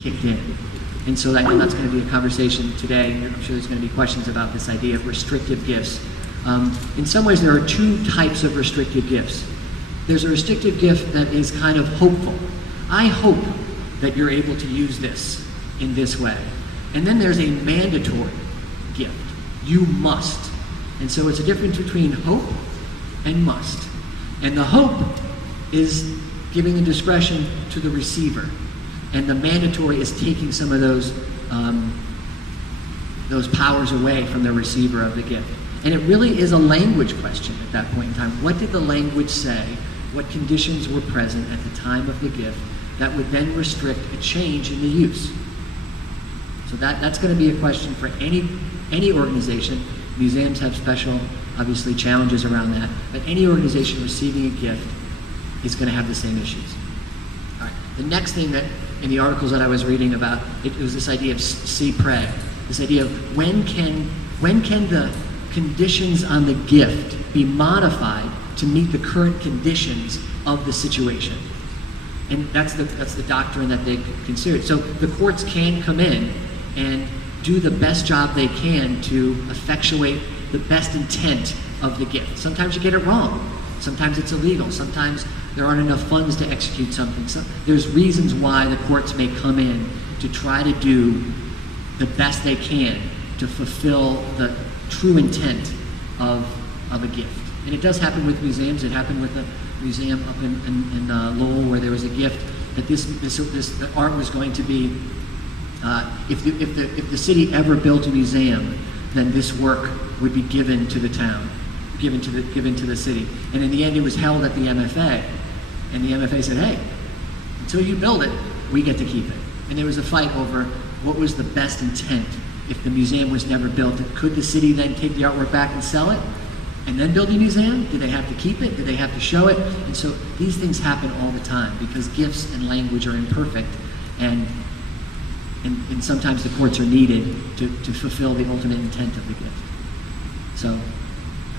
kicked in. And so that's going to be a conversation today. I'm sure there's going to be questions about this idea of restrictive gifts. In some ways, there are two types of restrictive gifts. There's a restrictive gift that is kind of hopeful. I hope that you're able to use this in this way. And then there's a mandatory gift. You must. And so it's a difference between hope and must. And the hope is giving the discretion to the receiver. And the mandatory is taking some of those powers away from the receiver of the gift. And it really is a language question at that point in time. What did the language say? What conditions were present at the time of the gift that would then restrict a change in the use? So that's going to be a question for any organization. Museums have special, obviously, challenges around that. But any organization receiving a gift is going to have the same issues. All right. The next thing that in the articles that I was reading about, it was this idea of si pre, this idea of when can the conditions on the gift be modified to meet the current conditions of the situation. And that's the doctrine that they considered. So the courts can come in and do the best job they can to effectuate the best intent of the gift. Sometimes you get it wrong. Sometimes it's illegal. Sometimes there aren't enough funds to execute something. So there's reasons why the courts may come in to try to do the best they can to fulfill the true intent of a gift. And it does happen with museums. It happened with a museum up in Lowell where there was a gift that this art was going to be, if the city ever built a museum, then this work would be given to the town, given to the city. And in the end, it was held at the MFA. And the MFA said, hey, until you build it, we get to keep it. And there was a fight over what was the best intent. If the museum was never built, could the city then take the artwork back and sell it and then build a museum? Did they have to keep it? Did they have to show it? And so these things happen all the time because gifts and language are imperfect, and sometimes the courts are needed to fulfill the ultimate intent of the gift. So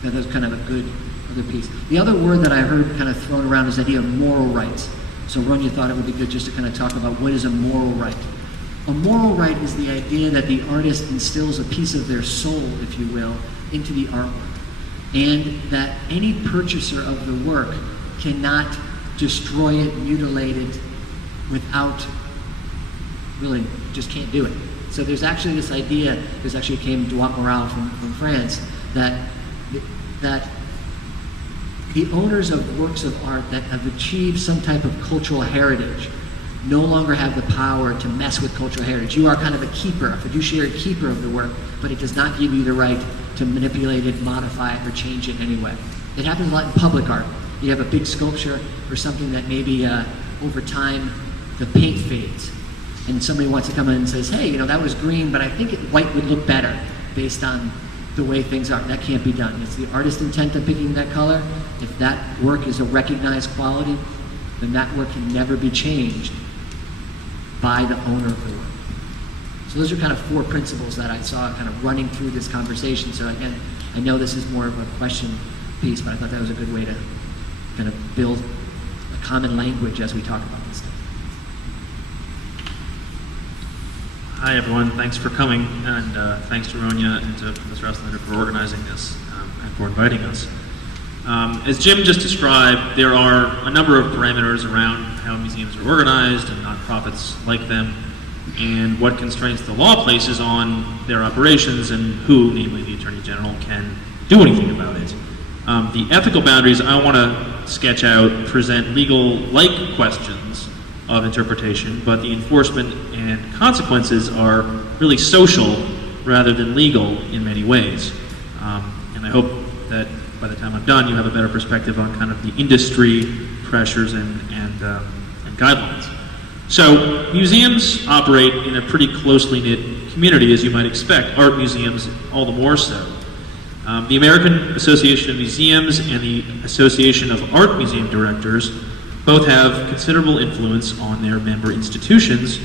that was kind of a good other piece. The other word that I heard kind of thrown around is the idea of moral rights. So Ronya thought it would be good just to kind of talk about what is a moral right. A moral right is the idea that the artist instills a piece of their soul, if you will, into the artwork. And that any purchaser of the work cannot destroy it, mutilate it, without really just can't do it. So there's actually this idea, this actually came Duat Moral from France, that the owners of works of art that have achieved some type of cultural heritage no longer have the power to mess with cultural heritage. You are kind of a keeper, a fiduciary keeper of the work, but it does not give you the right to manipulate it, modify it, or change it in any way. It happens a lot in public art. You have a big sculpture or something that maybe over time the paint fades, and somebody wants to come in and says, hey, that was green, but I think white would look better based on the way things are. That can't be done. It's the artist's intent of picking that color. If that work is a recognized quality, then that work can never be changed by the owner of the work. So those are kind of four principles that I saw kind of running through this conversation. So again, I know this is more of a question piece, but I thought that was a good way to kind of build a common language as we talk about this stuff. Hi everyone, thanks for coming, and thanks to Ronya and to Mr. Oslander for organizing this and for inviting us. As Jim just described, there are a number of parameters around how museums are organized and nonprofits like them, and what constraints the law places on their operations and who, namely the Attorney General, can do anything about it. The ethical boundaries I want to sketch out present legal-like questions of interpretation, but the enforcement and consequences are really social rather than legal in many ways. And I hope that by the time I'm done, you have a better perspective on kind of the industry pressures and guidelines. So museums operate in a pretty closely knit community, as you might expect. Art museums all the more so. The American Association of Museums and the Association of Art Museum Directors both have considerable influence on their member institutions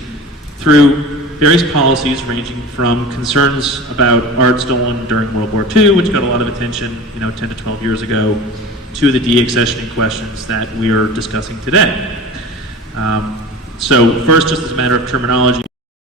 through various policies ranging from concerns about art stolen during World War II, which got a lot of attention 10 to 12 years ago, to the deaccessioning questions that we are discussing today. So first, just as a matter of terminology,